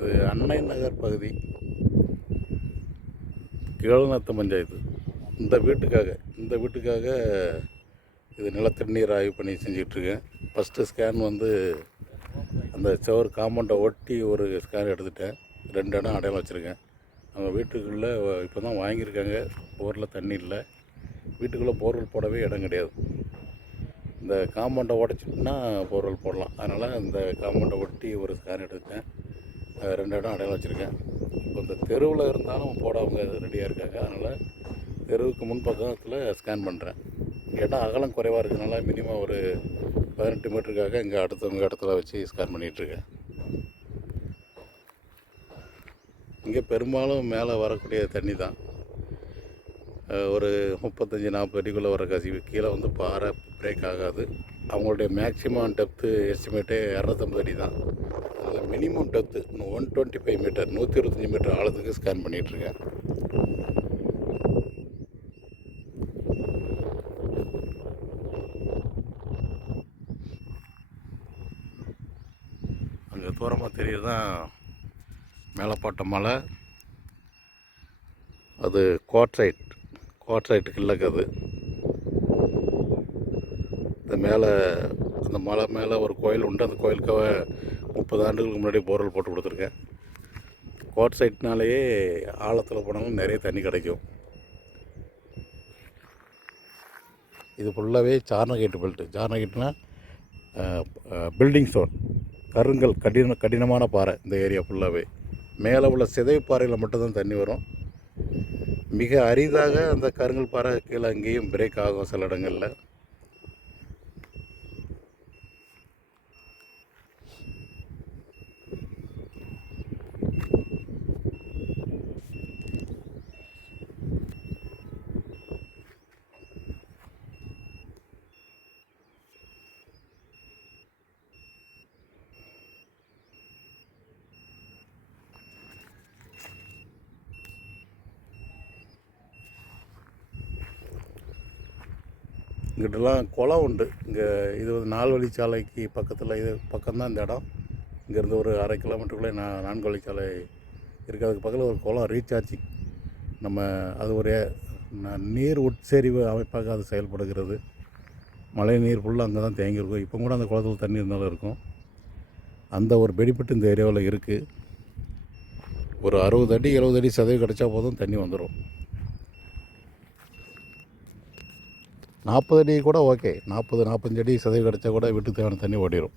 இது அன்னை நகர் பகுதி. கீழநத்த பஞ்சாயத்து. இந்த வீட்டுக்காக இந்த வீட்டுக்காக இது நிலத்தண்ணீர் ஆய்வு பண்ணி செஞ்சிகிட்ருக்கேன் ஃபஸ்ட்டு ஸ்கேன் வந்து அந்த சுவர் காம்பவுண்டை ஒட்டி ஒரு ஸ்கேன் எடுத்துட்டேன். ரெண்டு இடம் அடையாளம் வச்சுருக்கேன். அவங்க வீட்டுக்குள்ளே இப்போ தான் வாங்கியிருக்காங்க. போரில் தண்ணி இல்லை. வீட்டுக்குள்ளே போர்வெல் போடவே இடம் கிடையாது. இந்த காம்பவுண்டை உடச்சிட்டுனா போர்வெல் போடலாம். அதனால் இந்த காம்பவுண்டை ஒட்டி ஒரு ஸ்கேன் எடுத்துட்டேன். ரெண்டு இடம் அடையாளம் வச்சுருக்கேன். இப்போ இந்த தெருவில் இருந்தாலும் போடவங்க ரெடியாக இருக்காங்க. அதனால் தெருவுக்கு முன்பக்கத்தில் ஸ்கேன் பண்ணுறேன் இடம் அகலம் குறைவாக இருக்கிறதுனால மினிமம் ஒரு பதினெட்டு மீட்டருக்காக இங்கே அடுத்தவங்க இடத்துல வச்சு ஸ்கேன் பண்ணிகிட்ருக்கேன் இங்கே பெரும்பாலும் மேலே வரக்கூடிய தண்ணி தான். ஒரு முப்பத்தஞ்சு நாற்பது அடிக்குள்ளே வர கசிவு. கீழே வந்து பாறை பிரேக் ஆகாது. அவங்களுடைய மேக்சிமம் டெப்த்து எஸ்டிமேட்டே இரநூத்தம்பது அடி தான். அதில் minimum depth one twenty five metre நூற்றி இருபத்தஞ்சி மீட்டர் ஆழத்துக்கு ஸ்கேன் பண்ணிகிட்ருக்கேன் அங்கே தூரமாக தெரியுதுதான். மேலப்பாட்ட மலை. அது குவாட்ரைட் குவாட்ரைட்டுக்கு இல்லைக்கு அது. இந்த மேலே அந்த மலை மேலே ஒரு கோயில் உண்டு. அந்த கோயிலுக்காக முப்பது ஆண்டுகளுக்கு முன்னாடி போர்வெல் போட்டு கொடுத்துருக்கேன். கோட் சைட்னாலேயே ஆழத்தில் போனாலும் நிறைய தண்ணி கிடைக்கும். இது ஃபுல்லாகவே சார்னகேட்டு பெல்ட்டு சார்னகேட்டுனா பில்டிங் ஸ்டோன் கருங்கல் கடின கடினமான பாறை இந்த ஏரியா ஃபுல்லாகவே மேலே உள்ள சிதைவு பாறையில் மட்டும்தான் தண்ணி வரும். மிக அரிதாக அந்த கருங்கல் பாறை கீழே அங்கேயும் பிரேக் ஆகும் சில இடங்களில். இங்கிட்டலாம் குளம் உண்டு. இங்கே இது வந்து நாலு வழிச்சாலைக்கு பக்கத்தில் இது பக்கம்தான் இந்த இடம். இங்கேருந்து ஒரு அரை கிலோமீட்டருக்குள்ளே நான் நான்கு வழிச்சாலை இருக்கிறதுக்கு பக்கத்தில் ஒரு குளம் ரீசார்ஜிங் நம்ம அது ஒரு நீர் உட்செறிவு அமைப்பாக அது செயல்படுகிறது. மழை நீர் ஃபுல்லாக அங்கே தான் தேங்கியிருக்கும். இப்போ கூட அந்த குளத்துல தண்ணி இருந்தாலும் இருக்கும். அந்த ஒரு பெனிஃபிட் இந்த ஏரியாவில் இருக்குது ஒரு அறுபது அடி எழுபது அடி சதவீதம் கிடச்சா போதும் தண்ணி வந்துடும் நாற்பது அடி கூட ஓகே நாற்பது நாற்பத்தஞ்சு அடி சதவீதம் கிடச்சா கூட வீட்டுக்கு தேவையான தண்ணி ஓடிடும்